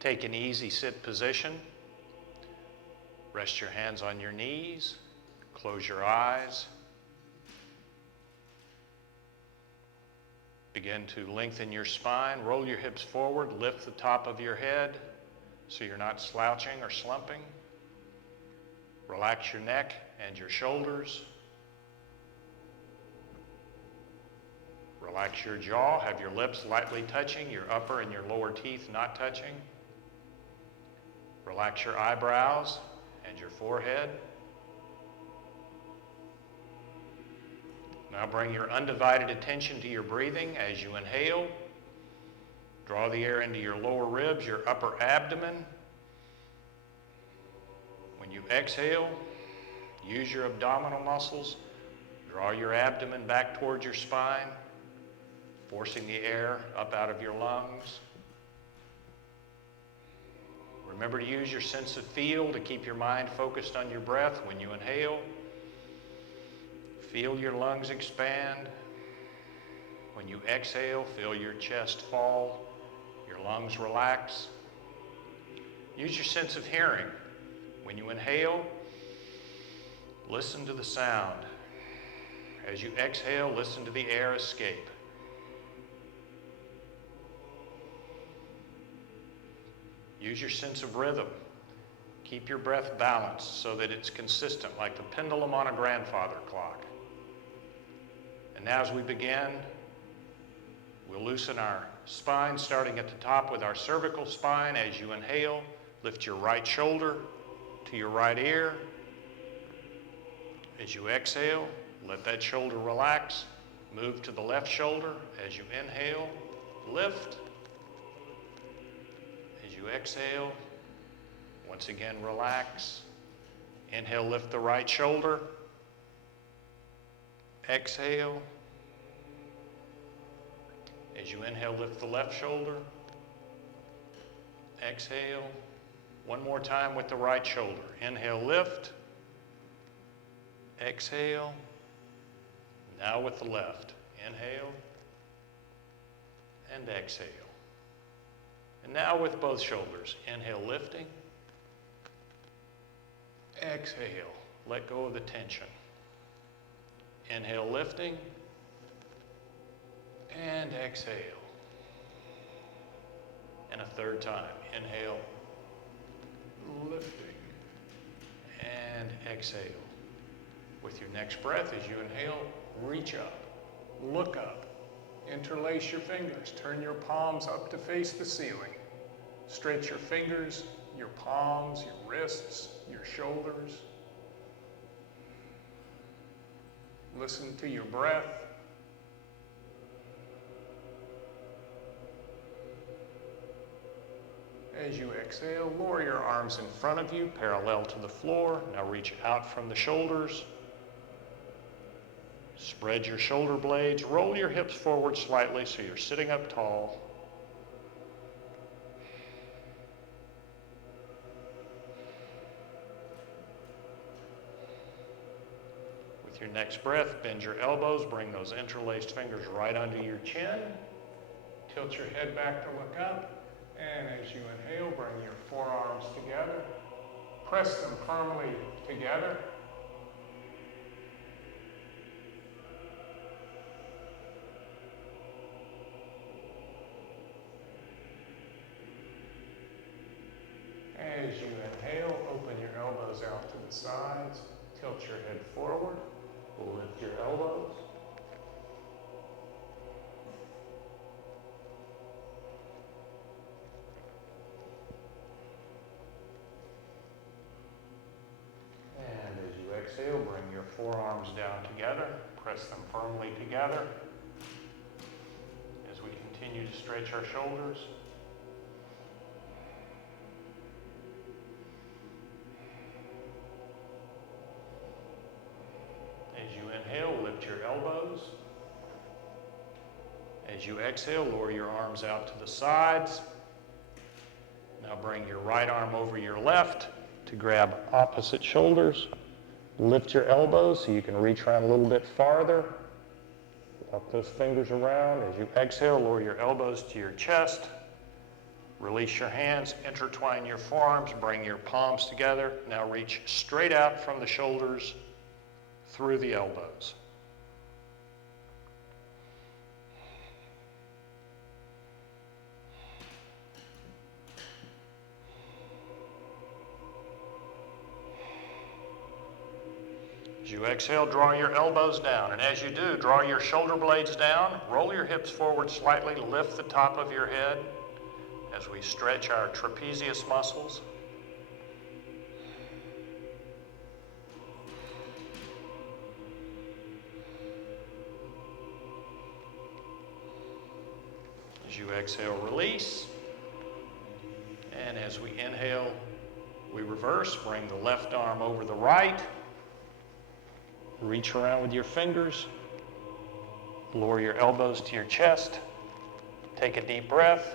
Take an easy sit position. Rest your hands on your knees. Close your eyes. Begin to lengthen your spine. Roll your hips forward. Lift the top of your head so you're not slouching or slumping. Relax your neck and your shoulders. Relax your jaw. Have your lips lightly touching, your upper and your lower teeth not touching. Relax your eyebrows and your forehead. Now bring your undivided attention to your breathing as you inhale. Draw the air into your lower ribs, your upper abdomen. When you exhale, use your abdominal muscles. Draw your abdomen back towards your spine, forcing the air up out of your lungs. Remember to use your sense of feel to keep your mind focused on your breath. When you inhale, feel your lungs expand. When you exhale, feel your chest fall, your lungs relax. Use your sense of hearing. When you inhale, listen to the sound. As you exhale, listen to the air escape. Use your sense of rhythm. Keep your breath balanced so that it's consistent, like the pendulum on a grandfather clock. And now as we begin, we'll loosen our spine, starting at the top with our cervical spine. As you inhale, lift your right shoulder to your right ear. As you exhale, let that shoulder relax. Move to the left shoulder. As you inhale, lift. As you exhale, once again relax. Inhale, lift the right shoulder. Exhale. As you inhale, lift the left shoulder. Exhale. One more time with the right shoulder. Inhale, lift. Exhale. Now with the left. Inhale and exhale. And now with both shoulders. Inhale, lifting. Exhale. Let go of the tension. Inhale, lifting. And exhale. And a third time. Inhale, lifting. And exhale. With your next breath, as you inhale, reach up. Look up. Interlace your fingers. Turn your palms up to face the ceiling. Stretch your fingers, your palms, your wrists, your shoulders. Listen to your breath. As you exhale, lower your arms in front of you, parallel to the floor. Now reach out from the shoulders. Spread your shoulder blades. Roll your hips forward slightly so you're sitting up tall. With your next breath, bend your elbows. Bring those interlaced fingers right under your chin. Tilt your head back to look up. And as you inhale, bring your forearms together. Press them firmly together. As you inhale, open your elbows out to the sides. Tilt your head forward. Lift your elbows. Exhale, bring your forearms down together, press them firmly together as we continue to stretch our shoulders. As you inhale, lift your elbows. As you exhale, lower your arms out to the sides. Now bring your right arm over your left to grab opposite shoulders. Lift your elbows so you can reach around a little bit farther. Walk those fingers around. As you exhale, lower your elbows to your chest. Release your hands, intertwine your forearms, bring your palms together. Now reach straight out from the shoulders through the elbows. As you exhale, draw your elbows down. And as you do, draw your shoulder blades down, roll your hips forward slightly, lift the top of your head as we stretch our trapezius muscles. As you exhale, release. And as we inhale, we reverse. Bring the left arm over the right. Reach around with your fingers. Lower your elbows to your chest. Take a deep breath.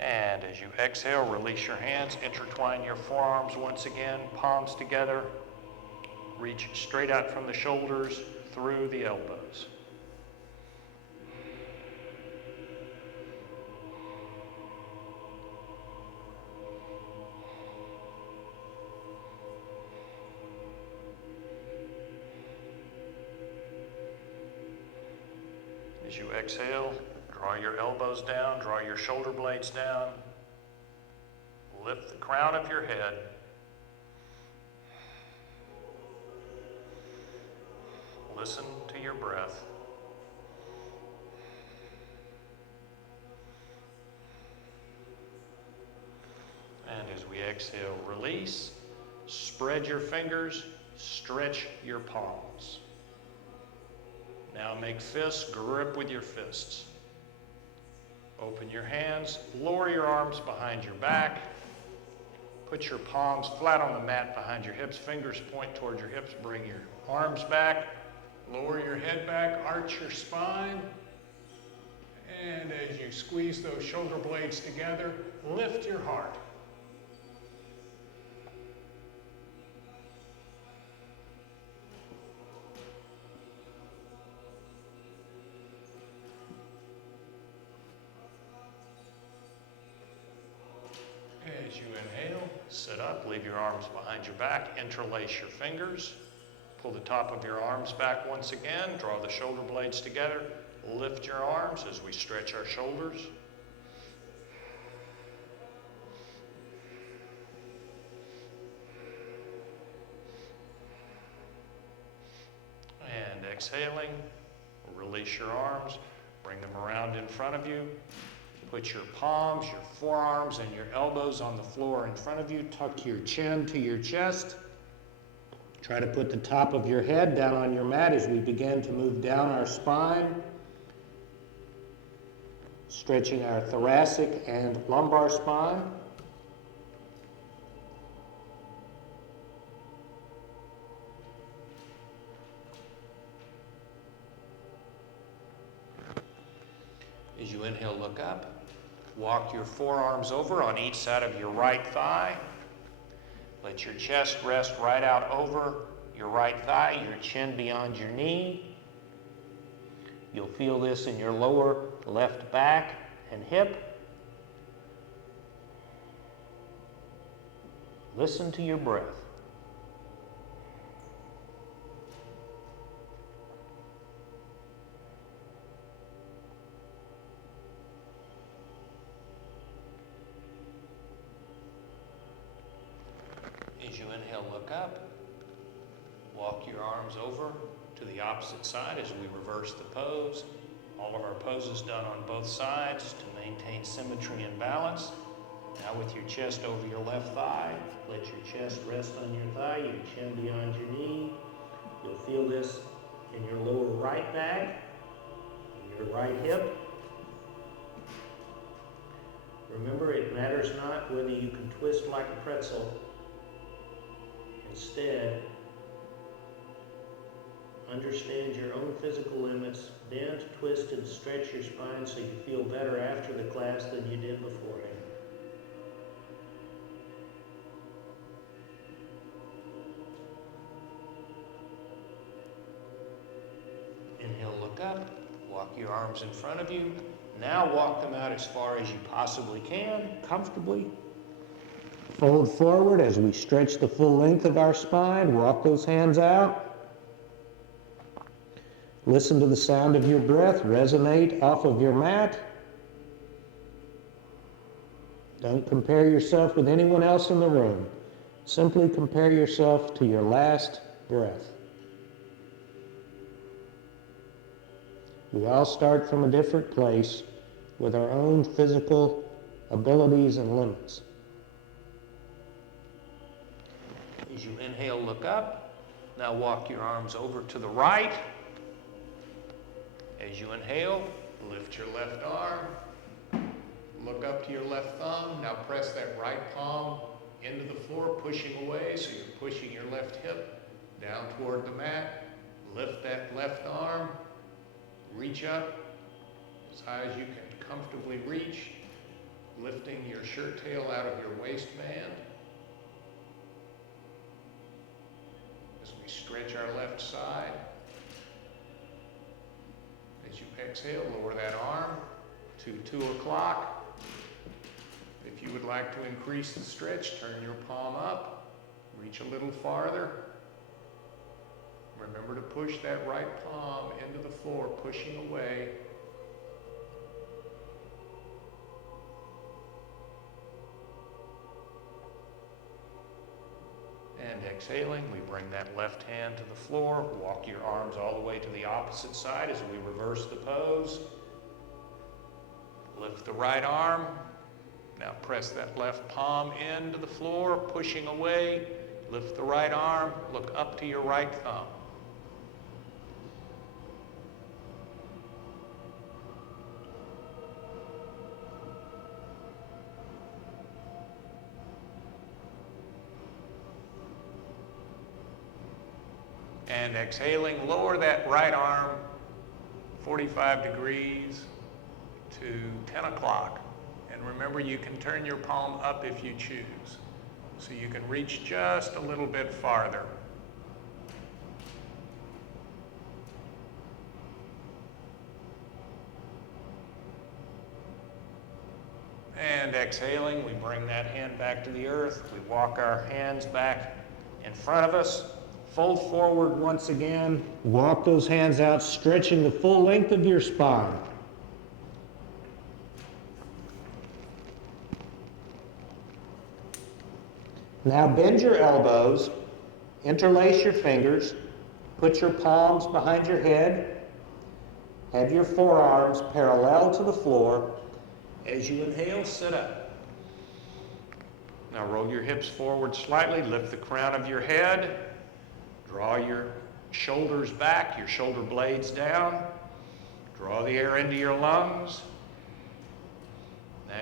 And as you exhale, release your hands. Intertwine your forearms once again, palms together. Reach straight out from the shoulders through the elbows. As you exhale, draw your elbows down, draw your shoulder blades down. Lift the crown of your head. Listen to your breath. And as we exhale, release. Spread your fingers, stretch your palms. Now make fists, grip with your fists. Open your hands, lower your arms behind your back. Put your palms flat on the mat behind your hips. Fingers point towards your hips. Bring your arms back. Lower your head back, arch your spine. And as you squeeze those shoulder blades together, lift your heart. As you inhale, sit up, leave your arms behind your back, interlace your fingers, pull the top of your arms back once again, draw the shoulder blades together, lift your arms as we stretch our shoulders. And exhaling, release your arms, bring them around in front of you. Put your palms, your forearms, and your elbows on the floor in front of you. Tuck your chin to your chest. Try to put the top of your head down on your mat as we begin to move down our spine, stretching our thoracic and lumbar spine. As you inhale, look up. Walk your forearms over on each side of your right thigh. Let your chest rest right out over your right thigh, your chin beyond your knee. You'll feel this in your lower left back and hip. Listen to your breath. As you inhale, look up. Walk your arms over to the opposite side as we reverse the pose. All of our poses done on both sides to maintain symmetry and balance. Now with your chest over your left thigh, let your chest rest on your thigh, your chin beyond your knee. You'll feel this in your lower right back, in your right hip. Remember, it matters not whether you can twist like a pretzel. Instead, understand your own physical limits, bend, twist, and stretch your spine so you feel better after the class than you did beforehand. Inhale, look up, walk your arms in front of you. Now walk them out as far as you possibly can, comfortably. Fold forward as we stretch the full length of our spine. Walk those hands out. Listen to the sound of your breath resonate off of your mat. Don't compare yourself with anyone else in the room. Simply compare yourself to your last breath. We all start from a different place with our own physical abilities and limits. As you inhale, look up. Now walk your arms over to the right. As you inhale, lift your left arm. Look up to your left thumb. Now press that right palm into the floor, pushing away. So you're pushing your left hip down toward the mat. Lift that left arm. Reach up as high as you can comfortably reach, lifting your shirt tail out of your waistband. As we stretch our left side, as you exhale, lower that arm to 2 o'clock. If you would like to increase the stretch, turn your palm up, reach a little farther. Remember to push that right palm into the floor, pushing away. And exhaling, we bring that left hand to the floor, walk your arms all the way to the opposite side as we reverse the pose. Lift the right arm. Now press that left palm into the floor, pushing away. Lift the right arm, look up to your right thumb. And exhaling, lower that right arm 45 degrees to 10 o'clock. And remember, you can turn your palm up if you choose. So you can reach just a little bit farther. And exhaling, we bring that hand back to the earth. We walk our hands back in front of us. Fold forward once again. Walk those hands out, stretching the full length of your spine. Now bend your elbows, interlace your fingers, put your palms behind your head, have your forearms parallel to the floor. As you inhale, sit up. Now roll your hips forward slightly, lift the crown of your head, draw your shoulders back, your shoulder blades down, draw the air into your lungs.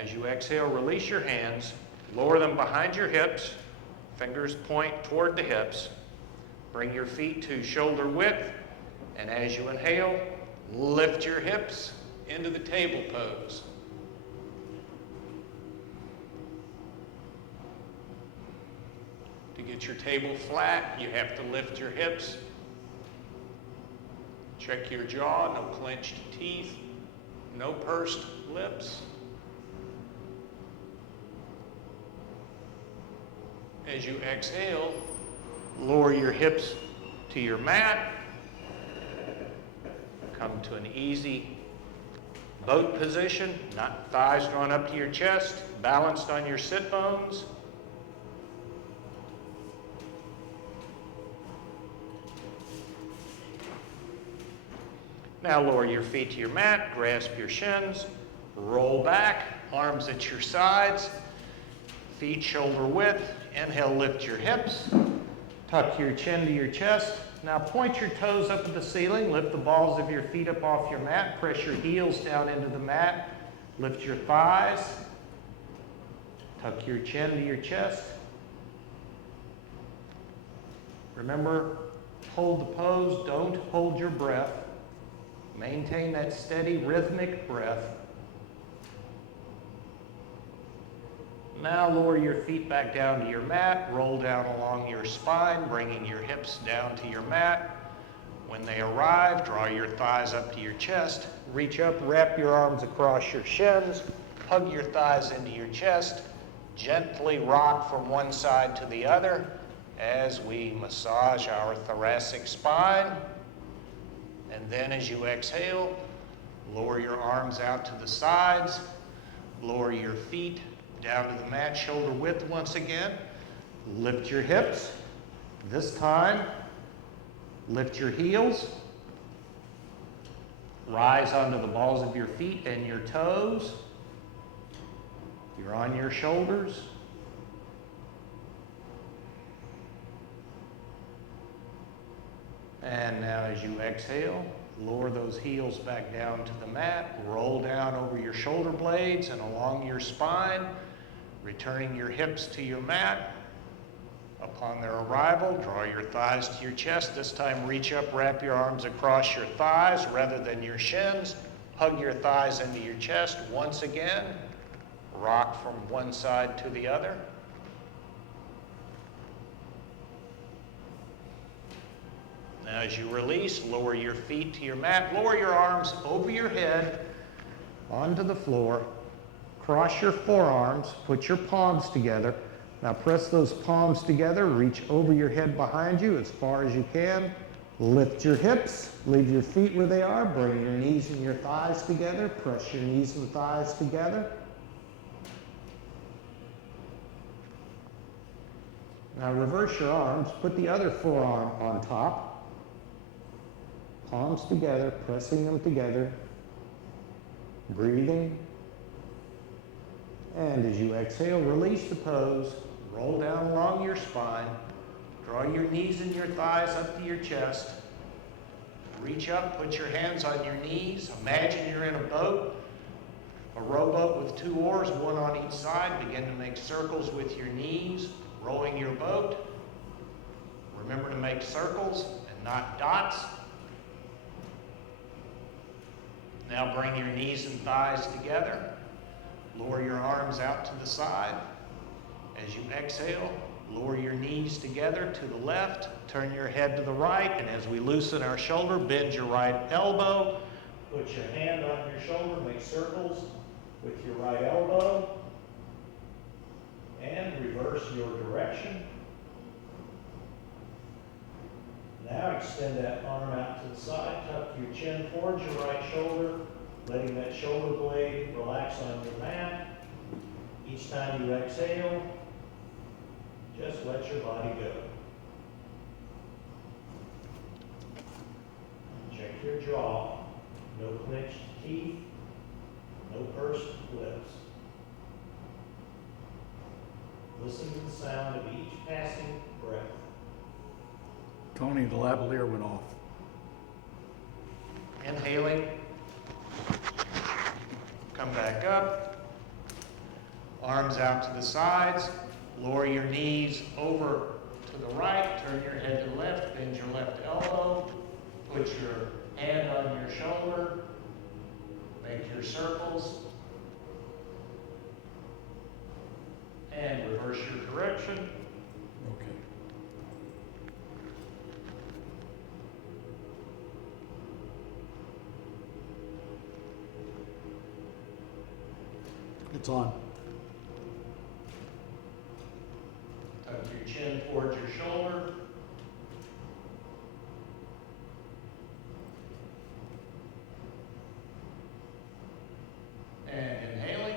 As you exhale, release your hands, lower them behind your hips, fingers point toward the hips, bring your feet to shoulder width, and as you inhale, lift your hips into the table pose. To get your table flat, you have to lift your hips. Check your jaw, no clenched teeth, no pursed lips. As you exhale, lower your hips to your mat. Come to an easy boat position, not thighs drawn up to your chest, balanced on your sit bones. Now lower your feet to your mat, grasp your shins, roll back, arms at your sides, feet shoulder width. Inhale, lift your hips, tuck your chin to your chest. Now point your toes up at the ceiling, lift the balls of your feet up off your mat, press your heels down into the mat, lift your thighs, tuck your chin to your chest. Remember, hold the pose, don't hold your breath. Maintain that steady rhythmic breath. Now lower your feet back down to your mat, roll down along your spine, bringing your hips down to your mat. When they arrive, draw your thighs up to your chest, reach up, wrap your arms across your shins, hug your thighs into your chest, gently rock from one side to the other as we massage our thoracic spine. And then as you exhale, lower your arms out to the sides, lower your feet down to the mat, shoulder width once again. Lift your hips. This time, lift your heels. Rise onto the balls of your feet and your toes. You're on your shoulders. And now as you exhale, lower those heels back down to the mat. Roll down over your shoulder blades and along your spine, returning your hips to your mat. Upon their arrival, draw your thighs to your chest. This time, reach up, wrap your arms across your thighs rather than your shins. Hug your thighs into your chest once again. Rock from one side to the other. Now, as you release, lower your feet to your mat. Lower your arms over your head onto the floor. Cross your forearms. Put your palms together. Now press those palms together, reach over your head behind you as far as you can. Lift your hips, leave your feet where they are, bring your knees and your thighs together, press your knees and thighs together. Now reverse your arms, put the other forearm on top. Palms together, pressing them together. Breathing. And as you exhale, release the pose. Roll down along your spine. Draw your knees and your thighs up to your chest. Reach up, put your hands on your knees. Imagine you're in a boat, a rowboat with two oars, one on each side. Begin to make circles with your knees, rowing your boat. Remember to make circles and not dots. Now bring your knees and thighs together. Lower your arms out to the side. As you exhale, lower your knees together to the left, turn your head to the right, and as we loosen our shoulder, bend your right elbow. Put your hand on your shoulder, make circles with your right elbow, and reverse your direction. Now extend that arm out to the side, tuck your chin towards your right shoulder, letting that shoulder blade relax on your mat. Each time you exhale, just let your body go. Check your jaw. No clenched teeth, no pursed lips. Listen to the sound of each passing breath. Tony, the lavalier went off. Inhaling. Come back up. Arms out to the sides. Lower your knees over to the right. Turn your head to the left. Bend your left elbow. Put your hand on your shoulder. Make your circles. And reverse your direction. Okay. It's on. Tuck your chin towards your shoulder. And inhaling,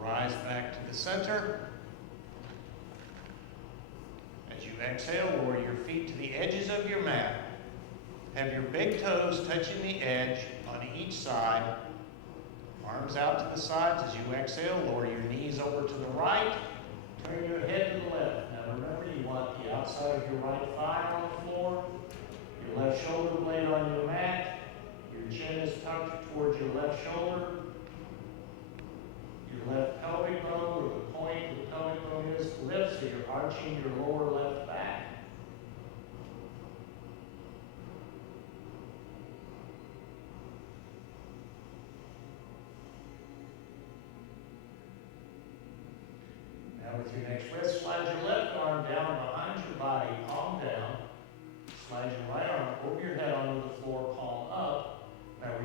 rise back to the center. As you exhale, lower your feet to the edges of your mat. Have your big toes touching the edge on each side. Arms out to the sides. As you exhale, lower your knees over to the right. Turn your head to the left. Now remember, you want the outside of your right thigh on the floor, your left shoulder blade on your mat, your chin is tucked towards your left shoulder, your left pelvic bone, where the point of the pelvic bone is, lifts, so you're arching your lower left back. Now with your next breath, slide your left arm down behind your body, palm down. Slide your right arm over your head onto the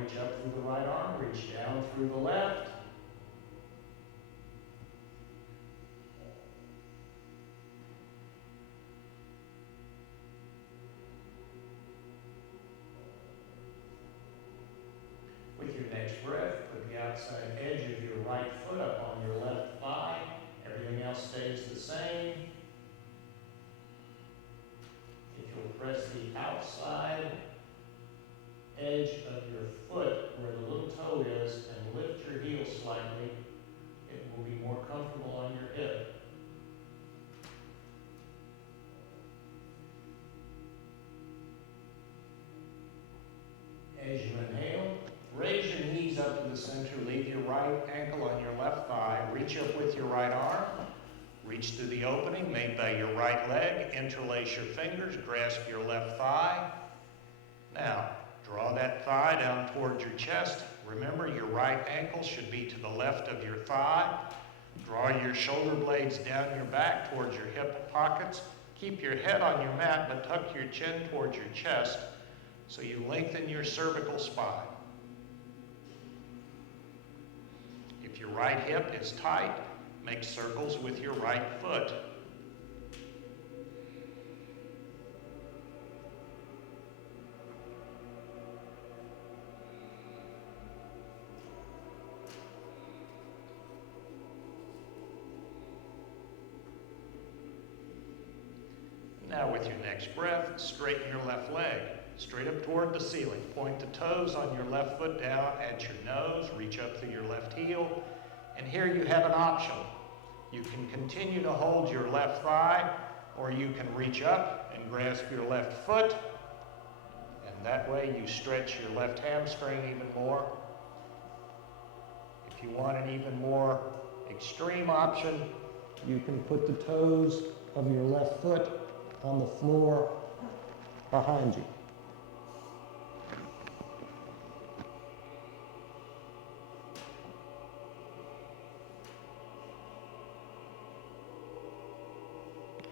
reach up through the right arm, reach down through the left. With your next breath, put the outside edge of your right foot up on your left thigh. Everything else stays the same. If you'll press the outside edge of your foot where the little toe is and lift your heel slightly, it will be more comfortable on your hip. As you inhale, raise your knees up to the center, leave your right ankle on your left thigh, reach up with your right arm, reach through the opening made by your right leg, interlace your fingers, grasp your left thigh. Now, draw that thigh down towards your chest. Remember, your right ankle should be to the left of your thigh. Draw your shoulder blades down your back towards your hip pockets. Keep your head on your mat, but tuck your chin towards your chest so you lengthen your cervical spine. If your right hip is tight, make circles with your right foot. Now with your next breath, straighten your left leg, straight up toward the ceiling. Point the toes on your left foot down at your nose, reach up through your left heel, and here you have an option. You can continue to hold your left thigh, or you can reach up and grasp your left foot, and that way you stretch your left hamstring even more. If you want an even more extreme option, you can put the toes of your left foot on the floor behind you.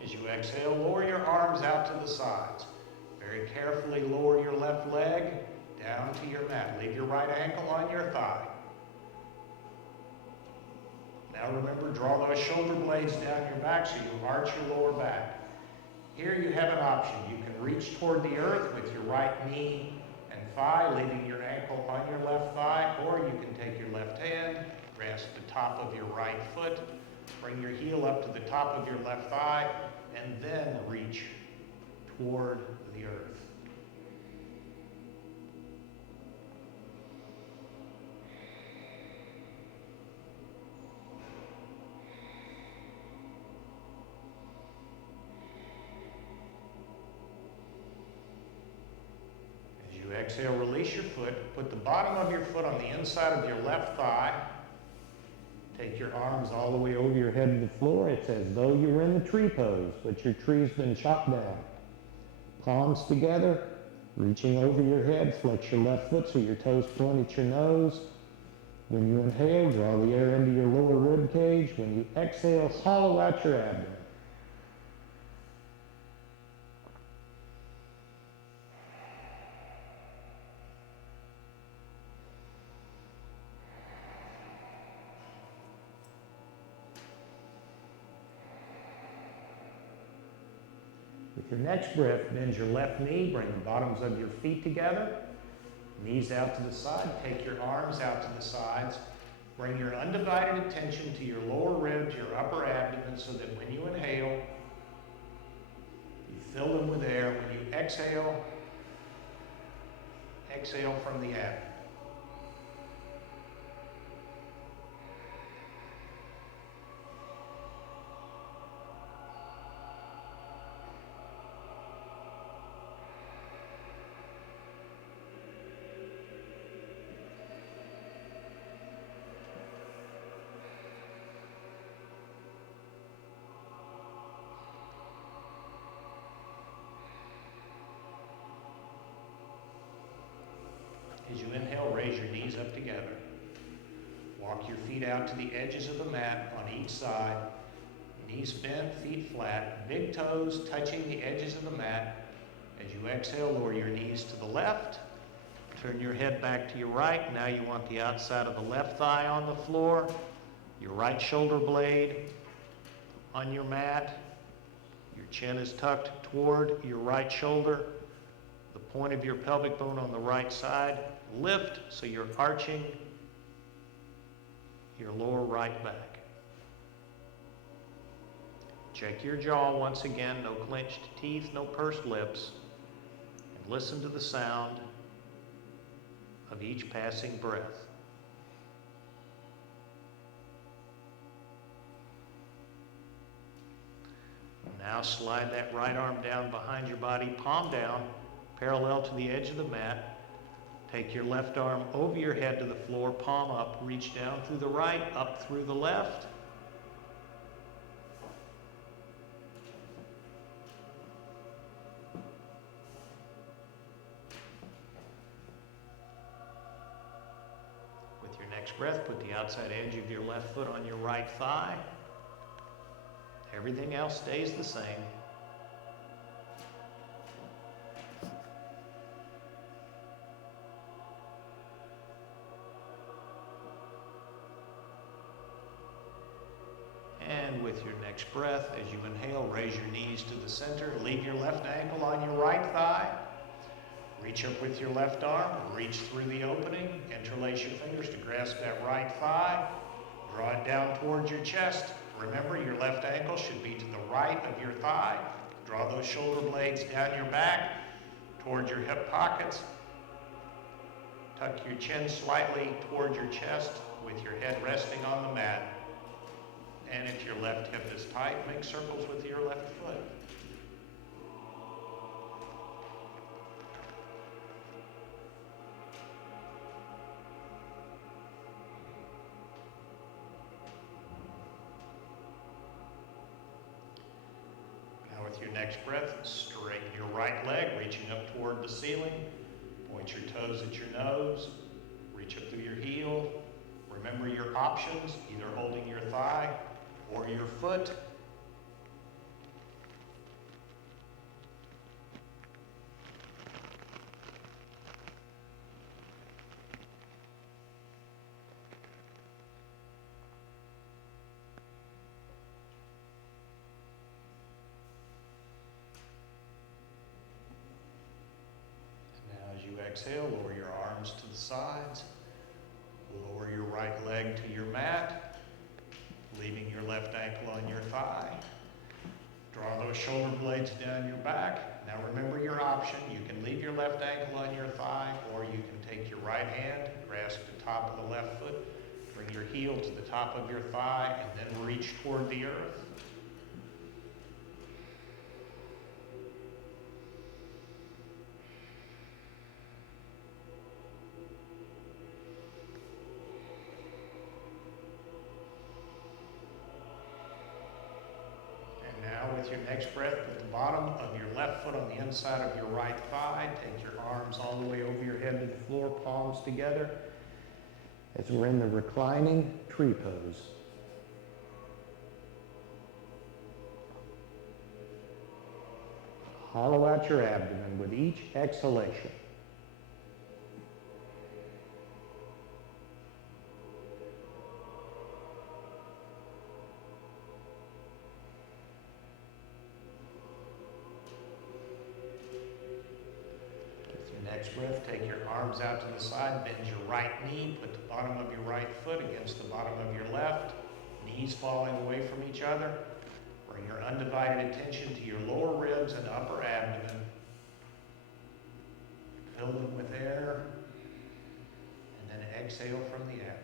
As you exhale, lower your arms out to the sides. Very carefully lower your left leg down to your mat. Leave your right ankle on your thigh. Now remember, draw those shoulder blades down your back so you arch your lower back. Here you have an option. You can reach toward the earth with your right knee and thigh, leaving your ankle on your left thigh, or you can take your left hand, grasp the top of your right foot, bring your heel up to the top of your left thigh, and then reach toward the earth. Exhale, release your foot. Put the bottom of your foot on the inside of your left thigh. Take your arms all the way over your head to the floor. It's as though you were in the tree pose, but your tree's been chopped down. Palms together, reaching over your head. Flex your left foot so your toes point at your nose. When you inhale, draw the air into your lower rib cage. When you exhale, hollow out your abdomen. With your next breath, bend your left knee, bring the bottoms of your feet together, knees out to the side, take your arms out to the sides, bring your undivided attention to your lower ribs, your upper abdomen, so that when you inhale, you fill them with air. When you exhale, exhale from the abdomen. As you inhale, raise your knees up together. Walk your feet out to the edges of the mat on each side. Knees bent, feet flat, big toes touching the edges of the mat. As you exhale, lower your knees to the left, Turn your head back to your right. Now you want the outside of the left thigh on the floor, your right shoulder blade on your mat. Your chin is tucked toward your right shoulder. The point of your pelvic bone on the right side. Lift so you're arching your lower right back. Check your jaw once again. No clenched teeth, no pursed lips. And listen to the sound of each passing breath. Now slide that right arm down behind your body, palm down, parallel to the edge of the mat. Take your left arm over your head to the floor, palm up, reach down through the right, up through the left. With your next breath, put the outside edge of your left foot on your right thigh. Everything else stays the same. And with your next breath, as you inhale, raise your knees to the center. Leave your left ankle on your right thigh. Reach up with your left arm. Reach through the opening. Interlace your fingers to grasp that right thigh. Draw it down towards your chest. Remember, your left ankle should be to the right of your thigh. Draw those shoulder blades down your back towards your hip pockets. Tuck your chin slightly towards your chest with your head resting on the mat. And if your left hip is tight, make circles with your left foot. Now with your next breath, straighten your right leg, reaching up toward the ceiling. Point your toes at your nose. Reach up through your heel. Remember your options, either holding your thigh or your foot. And now as you exhale, lower your arms to the sides. Lower your right leg to your mat, leaving your left ankle on your thigh. Draw those shoulder blades down your back. Now remember your option. You can leave your left ankle on your thigh, or you can take your right hand, grasp the top of the left foot, bring your heel to the top of your thigh, and then reach toward the earth. With your next breath, put the bottom of your left foot on the inside of your right thigh. Take your arms all the way over your head to the floor, palms together, as we're in the reclining tree pose. Hollow out your abdomen with each exhalation. Next breath, take your arms out to the side, bend your right knee, put the bottom of your right foot against the bottom of your left, knees falling away from each other. Bring your undivided attention to your lower ribs and upper abdomen. Fill them with air, and then exhale from the abdomen.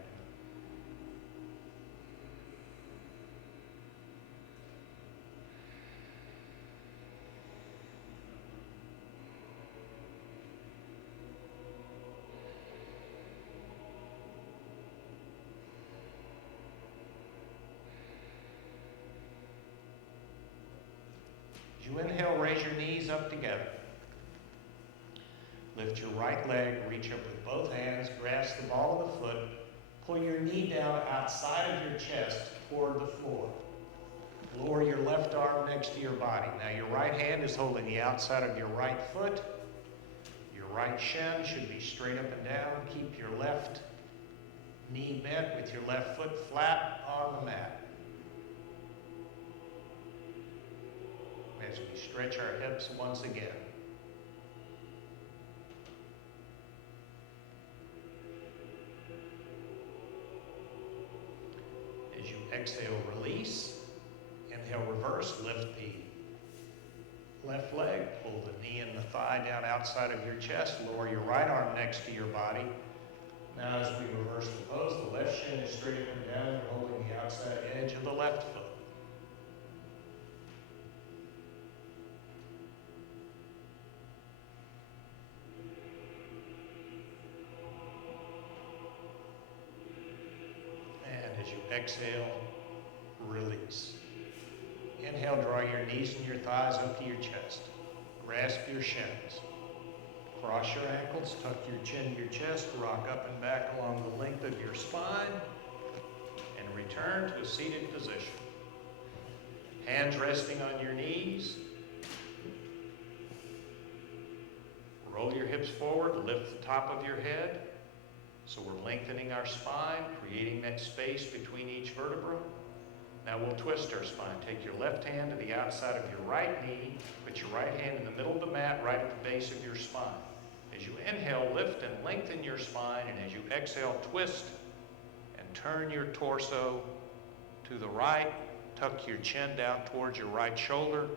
As you inhale, raise your knees up together. Lift your right leg, reach up with both hands, grasp the ball of the foot, pull your knee down outside of your chest toward the floor. Lower your left arm next to your body. Now your right hand is holding the outside of your right foot. Your right shin should be straight up and down. Keep your left knee bent with your left foot flat on the mat. As we stretch our hips once again. As you exhale, release. Inhale, reverse. Lift the left leg. Pull the knee and the thigh down outside of your chest. Lower your right arm next to your body. Now as we reverse the pose, the left shin is straight up and down. You're holding the outside edge of the left foot. As you exhale, release. Inhale, draw your knees and your thighs up to your chest. Grasp your shins. Cross your ankles, tuck your chin to your chest, rock up and back along the length of your spine, and return to a seated position. Hands resting on your knees. Roll your hips forward, lift the top of your head. So we're lengthening our spine, creating that space between each vertebra. Now we'll twist our spine. Take your left hand to the outside of your right knee. Put your right hand in the middle of the mat, right at the base of your spine. As you inhale, lift and lengthen your spine. And as you exhale, twist and turn your torso to the right. Tuck your chin down towards your right shoulder.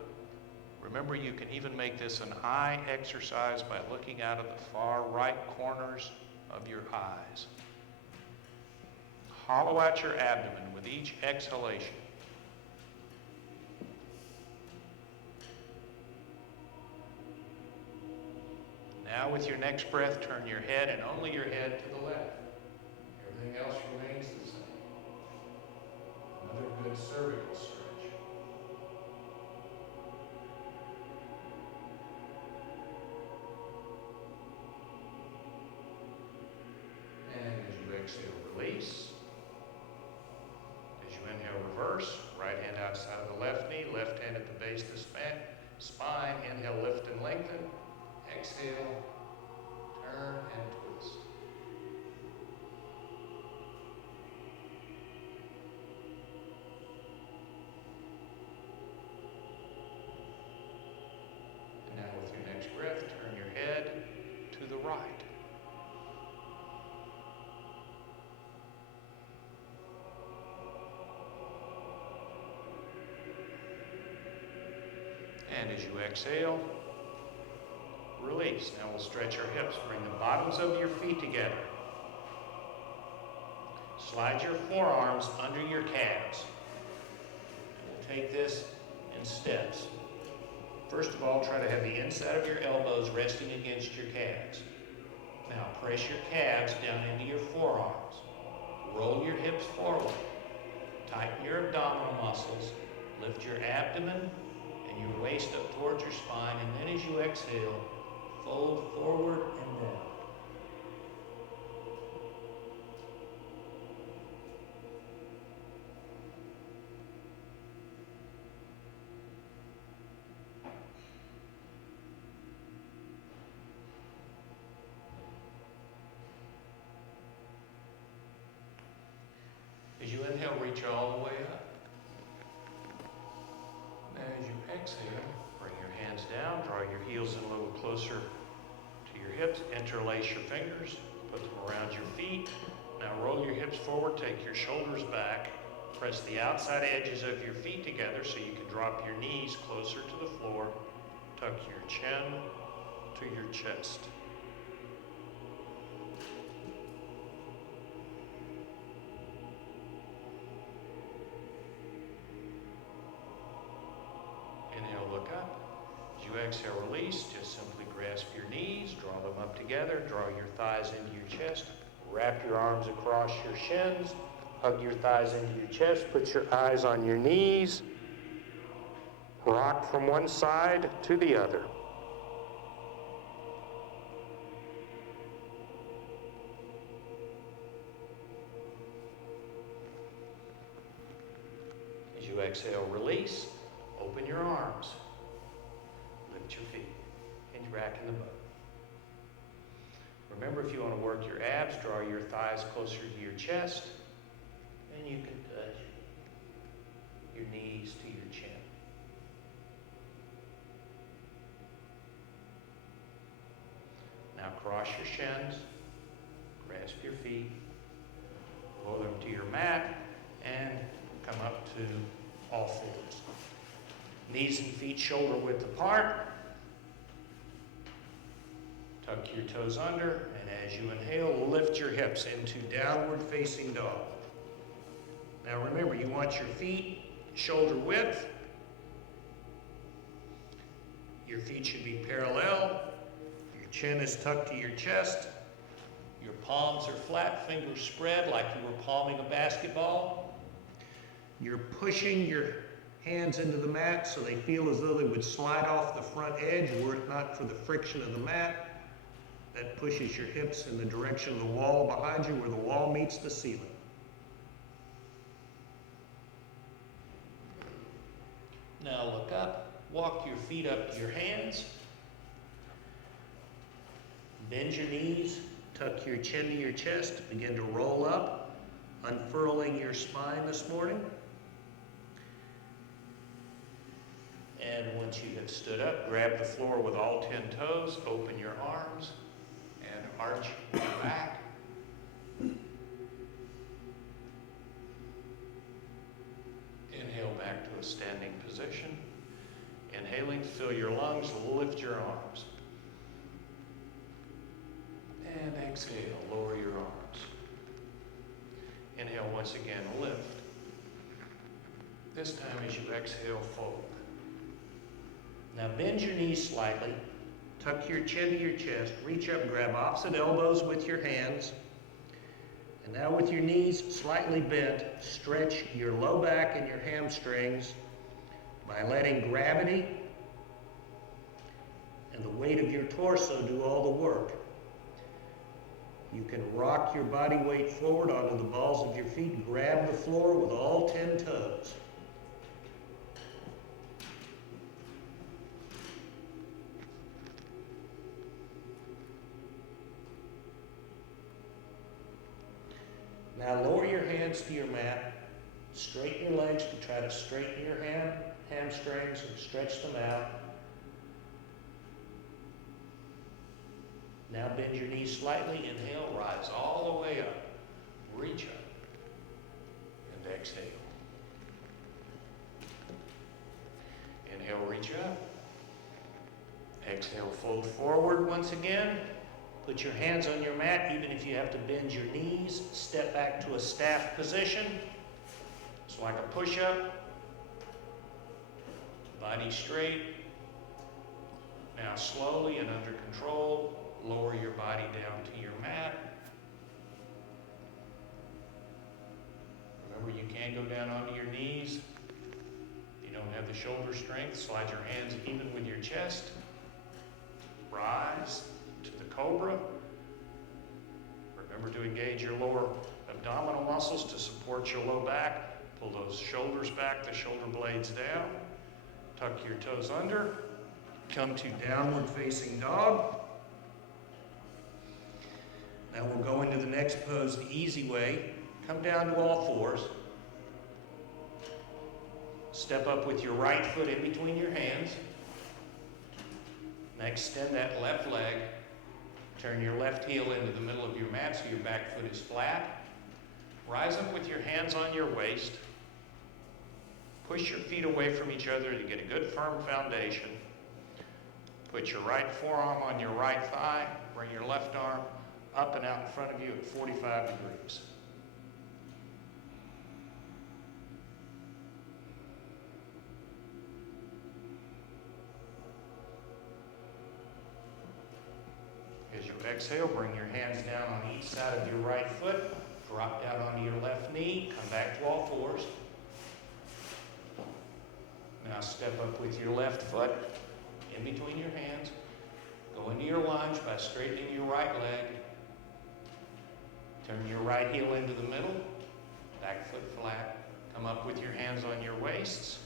Remember, you can even make this an eye exercise by looking out of the far right corners of your eyes. Hollow out your abdomen with each exhalation. Now with your next breath, turn your head and only your head to the left. Everything else remains the same. Another good cervical stretch. Exhale, release. As you inhale, reverse. Right hand outside of the left knee, left hand at the base of the spine. Inhale, lift and lengthen. Exhale, turn and twist. And now with your next breath, turn your head to the right. And as you exhale, release. Now we'll stretch our hips. Bring the bottoms of your feet together. Slide your forearms under your calves. And we'll take this in steps. First of all, try to have the inside of your elbows resting against your calves. Now press your calves down into your forearms. Roll your hips forward. Tighten your abdominal muscles. Lift your abdomen and your waist up towards your spine, and then as you exhale, fold forward and down. As you inhale, reach all the way up. As you exhale, bring your hands down, draw your heels in a little closer to your hips, interlace your fingers, put them around your feet. Now roll your hips forward, take your shoulders back, press the outside edges of your feet together so you can drop your knees closer to the floor, tuck your chin to your chest. Inhale, look up. As you exhale, release. Just simply grasp your knees, draw them up together, draw your thighs into your chest, wrap your arms across your shins, hug your thighs into your chest, put your eyes on your knees, rock from one side to the other. As you exhale, release. Open your arms. Lift your feet. Hinge back in the butt. Remember, if you want to work your abs, draw your thighs closer to your chest, and you can touch your knees to your chin. Now cross your shins, grasp your feet, lower them to your mat, and come up to all fours. Knees and feet shoulder width apart. Tuck your toes under, and as you inhale, lift your hips into downward facing dog. Now remember, you want your feet shoulder width. Your feet should be parallel. Your chin is tucked to your chest. Your palms are flat, fingers spread like you were palming a basketball. You're pushing your hands into the mat so they feel as though they would slide off the front edge were it not for the friction of the mat. That pushes your hips in the direction of the wall behind you where the wall meets the ceiling. Now look up, walk your feet up to your hands. Bend your knees, tuck your chin to your chest, begin to roll up, unfurling your spine this morning. And once you have stood up, grab the floor with all 10 toes, open your arms, and arch your back. Inhale back to a standing position. Inhaling, fill your lungs, lift your arms. And exhale, lower your arms. Inhale once again, lift. This time as you exhale, fold. Now bend your knees slightly, tuck your chin to your chest, reach up, grab opposite elbows with your hands. And now with your knees slightly bent, stretch your low back and your hamstrings by letting gravity and the weight of your torso do all the work. You can rock your body weight forward onto the balls of your feet, grab the floor with all 10 toes. Now lower your hands to your mat, straighten your legs to try to straighten your hamstrings and stretch them out. Now bend your knees slightly, inhale, rise all the way up, reach up, and exhale. Inhale, reach up. Exhale, fold forward once again. Put your hands on your mat, even if you have to bend your knees. Step back to a staff position. It's like a push-up. Body straight. Now slowly and under control, lower your body down to your mat. Remember, you can go down onto your knees. If you don't have the shoulder strength, slide your hands even with your chest. Rise to the cobra. Remember to engage your lower abdominal muscles to support your low back. Pull those shoulders back, the shoulder blades down. Tuck your toes under. Come to downward facing dog. Now we'll go into the next pose the easy way. Come down to all fours. Step up with your right foot in between your hands. Now extend that left leg. Turn your left heel into the middle of your mat so your back foot is flat. Rise up with your hands on your waist. Push your feet away from each other to get a good firm foundation. Put your right forearm on your right thigh. Bring your left arm up and out in front of you at 45 degrees. As you exhale, bring your hands down on each side of your right foot. Drop down onto your left knee. Come back to all fours. Now step up with your left foot in between your hands. Go into your lunge by straightening your right leg. Turn your right heel into the middle. Back foot flat. Come up with your hands on your waists.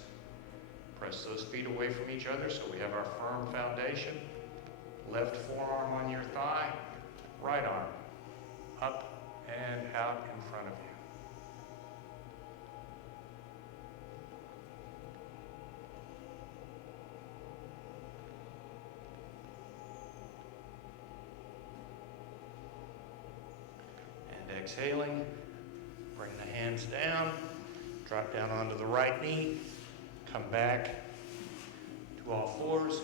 Press those feet away from each other so we have our firm foundation. Left forearm on your thigh. right arm up and out in front of you. And exhaling, bring the hands down, drop down onto the right knee, come back to all fours.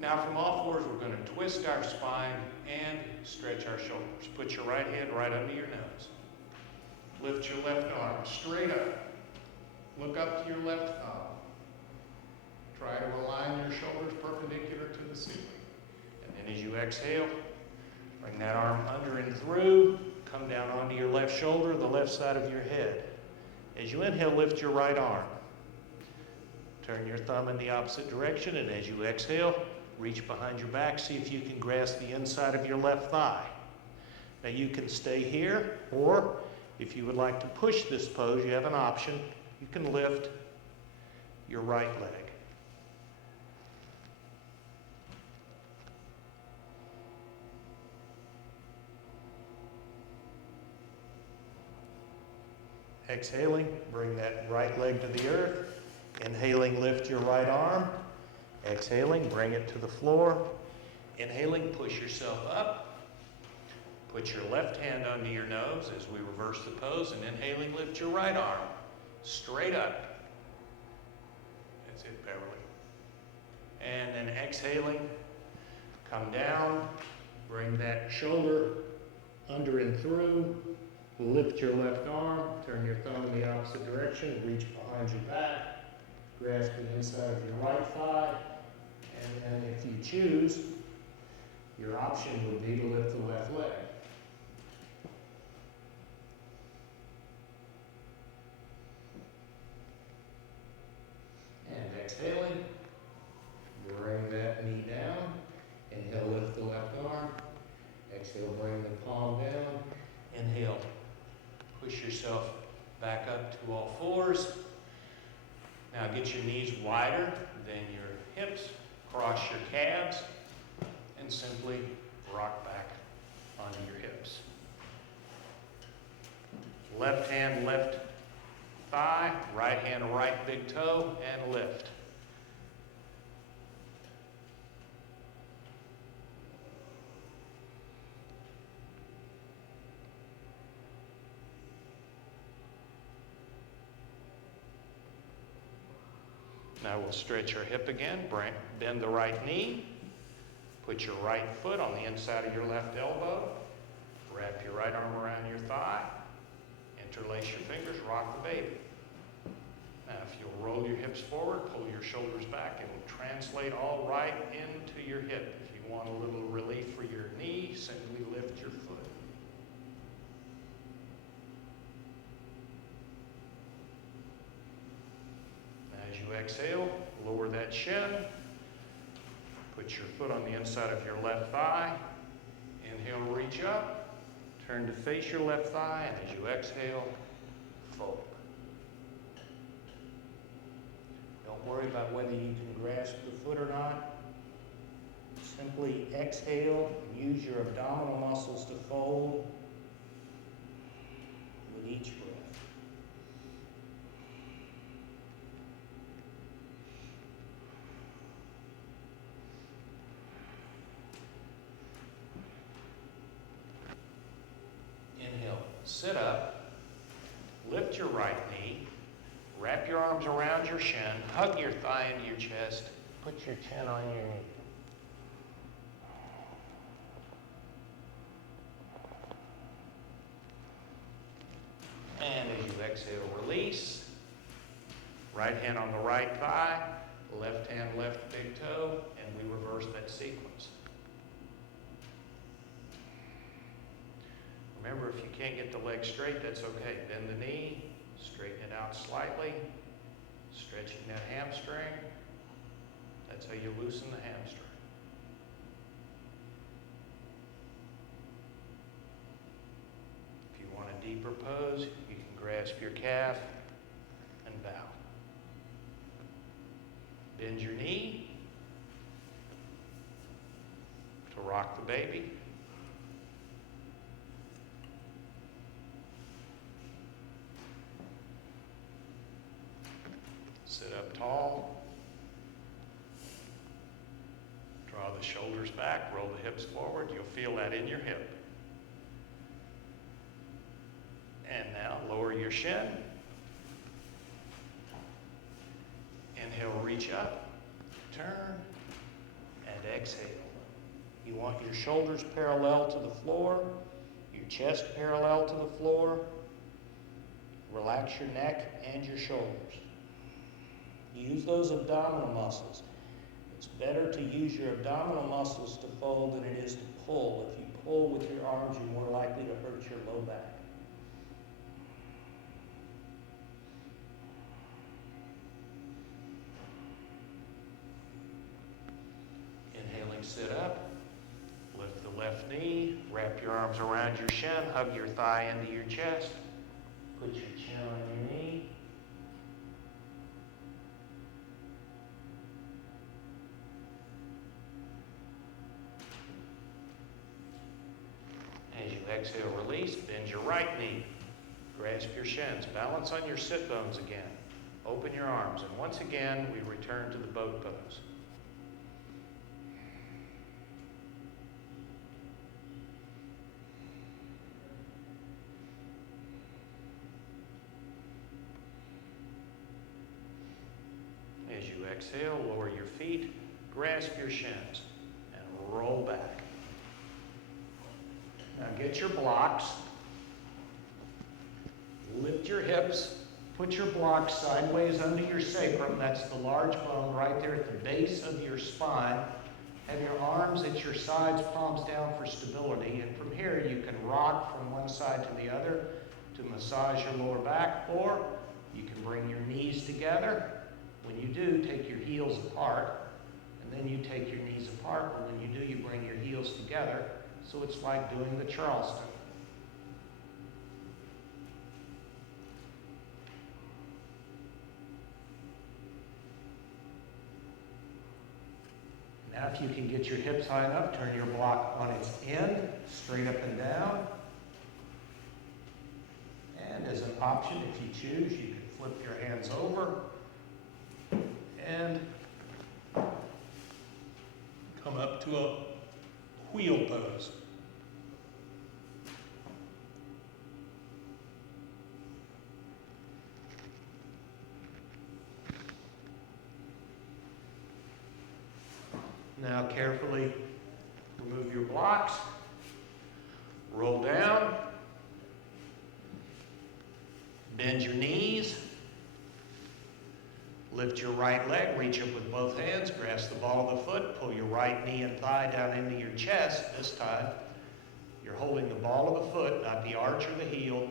Now from all fours, we're going to twist our spine and stretch our shoulders. Put your right hand right under your nose. Lift your left arm straight up. Look up to your left thumb. Try to align your shoulders perpendicular to the ceiling. And then as you exhale, bring that arm under and through. Come down onto your left shoulder, the left side of your head. As you inhale, lift your right arm. Turn your thumb in the opposite direction, and as you exhale, reach behind your back. See if you can grasp the inside of your left thigh. Now you can stay here, or if you would like to push this pose, you have an option. You can lift your right leg. Exhaling, bring that right leg to the earth. Inhaling, lift your right arm. Exhaling, bring it to the floor. Inhaling, push yourself up. Put your left hand under your nose as we reverse the pose. And inhaling, lift your right arm straight up. That's it, Beverly. And then exhaling, come down. Bring that shoulder under and through. Lift your left arm, turn your thumb in the opposite direction, reach behind your back, grasp the inside of your right thigh, and then if you choose, your option would be to lift the left leg. And exhaling, bring that knee down, inhale, lift the left arm, exhale, bring the palm down, inhale. Push yourself back up to all fours. Now get your knees wider than your hips. Cross your calves and simply rock back onto your hips. Left hand, left thigh. Right hand, right big toe, and lift. Now we'll stretch our hip again, bend the right knee, put your right foot on the inside of your left elbow, wrap your right arm around your thigh, interlace your fingers, rock the baby. Now if you'll roll your hips forward, pull your shoulders back, it will translate all right into your hip. If you want a little relief for your knee, simply lift your foot. As you exhale, lower that shin. Put your foot on the inside of your left thigh. Inhale, reach up. Turn to face your left thigh, and as you exhale, fold. Don't worry about whether you can grasp the foot or not. Simply exhale and use your abdominal muscles to fold with each breath. Inhale, sit up, lift your right knee, wrap your arms around your shin, hug your thigh into your chest, put your chin on your knee. And as you exhale, release. Right hand on the right thigh, left hand, left big toe, and we reverse that sequence. Remember, if you can't get the leg straight, that's okay. Bend the knee, straighten it out slightly, stretching that hamstring. That's how you loosen the hamstring. If you want a deeper pose, you can grasp your calf and bow. Bend your knee to rock the baby. Sit up tall. Draw the shoulders back, roll the hips forward. You'll feel that in your hip. And now lower your shin. Inhale, reach up, turn, and exhale. You want your shoulders parallel to the floor, your chest parallel to the floor. Relax your neck and your shoulders. Use those abdominal muscles. It's better to use your abdominal muscles to fold than it is to pull. If you pull with your arms, you're more likely to hurt your low back. Inhaling, sit up. Lift the left knee. Wrap your arms around your shin. Hug your thigh into your chest. Put your chin on your knee. As you exhale, release, bend your right knee. Grasp your shins. Balance on your sit bones again. Open your arms. And once again, we return to the boat pose. As you exhale, lower your feet, grasp your shins, and roll back. Now get your blocks. Lift your hips. Put your blocks sideways under your sacrum. That's the large bone right there at the base of your spine. Have your arms at your sides, palms down for stability. And from here, you can rock from one side to the other to massage your lower back, or you can bring your knees together. When you do, take your heels apart, and then you take your knees apart, but when you do, you bring your heels together, so it's like doing the Charleston. Now if you can get your hips high enough, turn your block on its end, straight up and down. And as an option, if you choose, you can flip your hands over and come up to a wheel pose. Now carefully remove your blocks, roll down, bend your knees, lift your right leg, reach up with both hands, grasp the ball of the foot, pull your right knee and thigh down into your chest. This time, you're holding the ball of the foot, not the arch or the heel.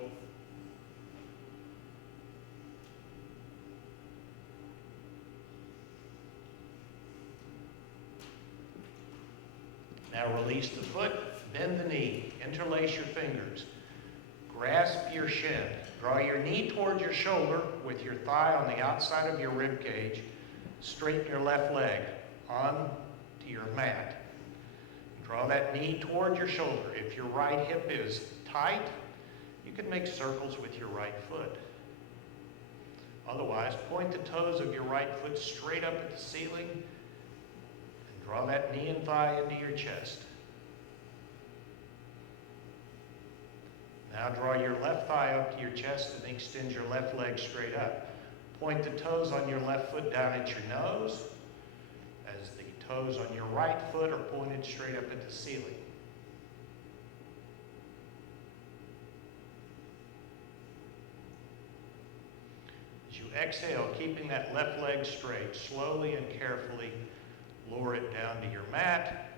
Now release the foot, bend the knee, interlace your fingers, grasp your shin. Draw your knee towards your shoulder with your thigh on the outside of your rib cage. Straighten your left leg onto your mat. Draw that knee toward your shoulder. If your right hip is tight, you can make circles with your right foot. Otherwise, point the toes of your right foot straight up at the ceiling and draw that knee and thigh into your chest. Now draw your left thigh up to your chest and extend your left leg straight up. Point the toes on your left foot down at your nose as the toes on your right foot are pointed straight up at the ceiling. As you exhale, keeping that left leg straight, slowly and carefully lower it down to your mat.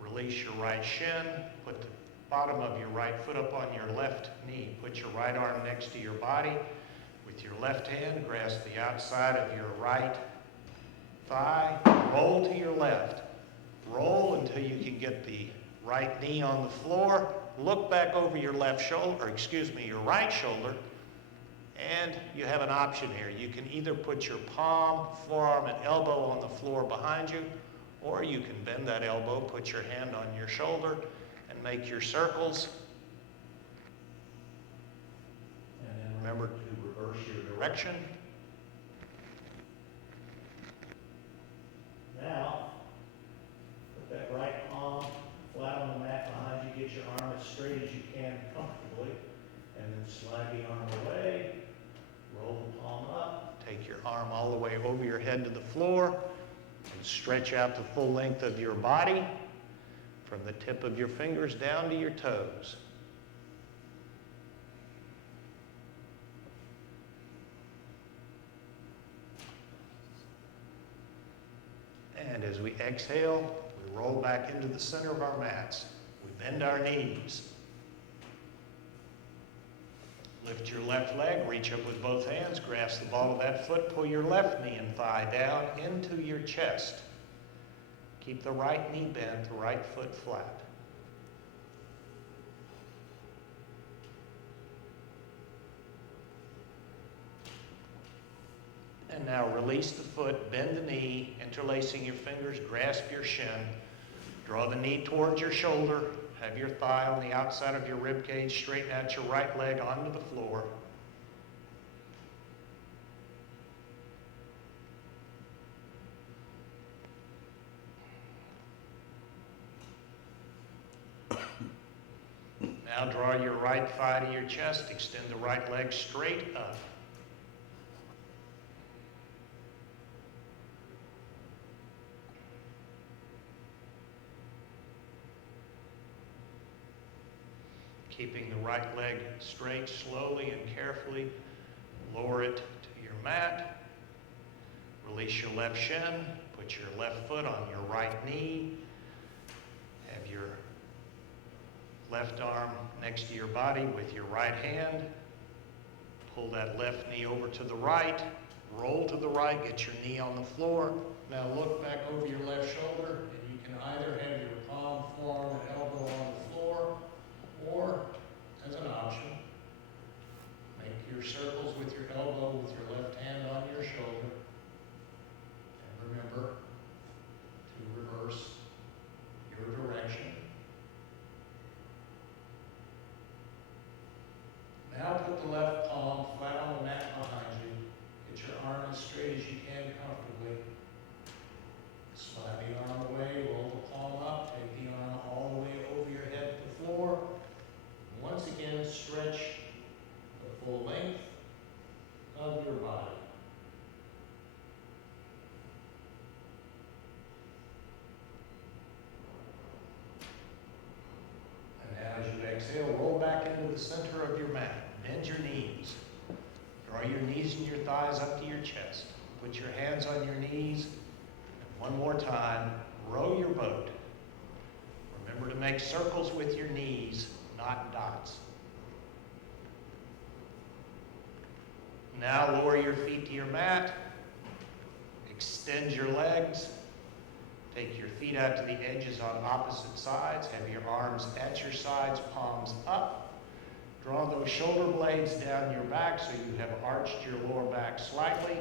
Release your right shin. Put the bottom of your right foot up on your left knee. Put your right arm next to your body. With your left hand, grasp the outside of your right thigh. Roll to your left. Roll until you can get the right knee on the floor. Look back over your left shoulder, or excuse me, your right shoulder. And you have an option here. You can either put your palm, forearm, and elbow on the floor behind you, or you can bend that elbow, put your hand on your shoulder, and make your circles. And then remember to reverse your direction. get your arm as straight as you can comfortably, and then slide the arm away, roll the palm up, take your arm all the way over your head to the floor, and stretch out the full length of your body from the tip of your fingers down to your toes. And as we exhale, we roll back into the center of our mats. We bend our knees. Lift your left leg, reach up with both hands, grasp the ball of that foot, pull your left knee and thigh down into your chest. Keep the right knee bent, the right foot flat. And now release the foot, bend the knee, interlacing your fingers, grasp your shin. Draw the knee towards your shoulder. Have your thigh on the outside of your rib cage. Straighten out your right leg onto the floor. Now draw your right thigh to your chest. Extend the right leg straight up. Keeping the right leg straight, slowly and carefully lower it to your mat. Release your left shin. Put your left foot on your right knee. Have your left arm next to your body with your right hand. Pull that left knee over to the right. Roll to the right. Get your knee on the floor. Now look back over your left shoulder, and you can either have your palm, forearm, and elbow on the floor, or, as an option, make your circles with your elbow with your left hand on your shoulder. And remember to reverse your direction. Now put the left palm flat on the mat behind you. Get your arm as straight as you can comfortably. Slide the arm away, roll the palm up, take the arm all the way over your head to the floor. Once again, stretch the full length of your body. And now as you exhale, roll back into the center of your mat. Bend your knees. Draw your knees and your thighs up to your chest. Put your hands on your knees. And one more time, row your boat. Remember to make circles with your knees, not dots. Now lower your feet to your mat. Extend your legs. Take your feet out to the edges on opposite sides. Have your arms at your sides, palms up. Draw those shoulder blades down your back so you have arched your lower back slightly.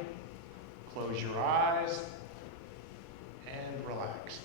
Close your eyes and relax.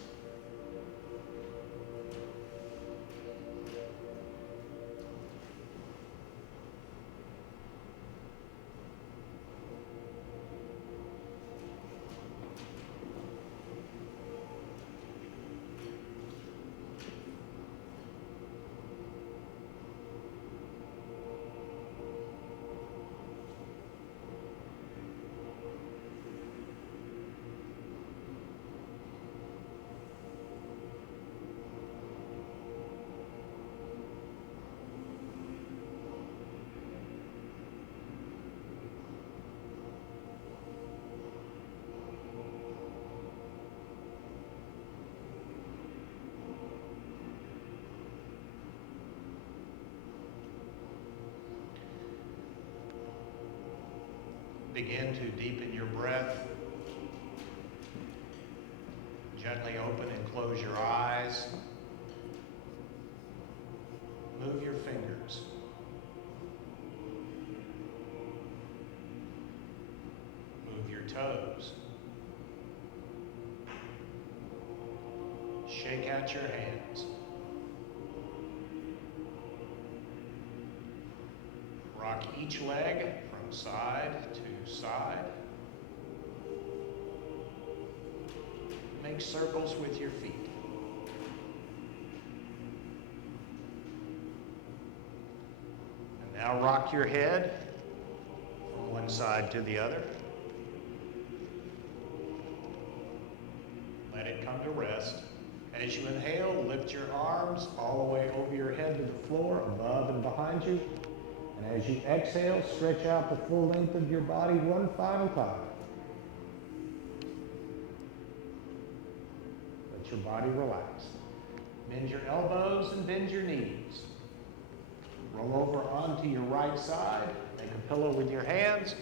Begin to deepen your breath. Gently open and close your eyes. Move your fingers. Move your toes. Shake out your hands. Rock each leg from side to side. Make circles with your feet. Now rock your head from one side to the other. Let it come to rest. As you inhale, lift your arms all the way over your head to the floor, above and behind you. And as you exhale, stretch out the full length of your body one final time. Let your body relax. Bend your elbows and bend your knees. Roll over onto your right side, make a pillow with your hands,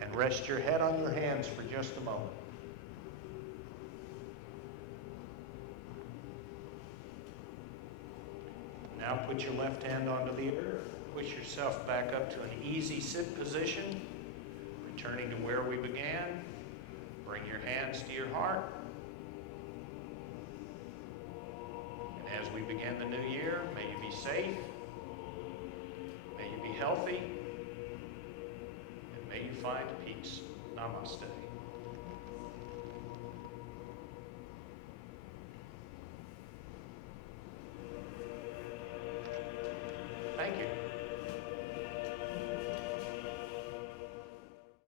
and rest your head on your hands for just a moment. Now put your left hand onto the earth. Push yourself back up to an easy sit position, returning to where we began. Bring your hands to your heart. And as we begin the new year, may you be safe, may you be healthy, and may you find peace. Namaste. Thank you.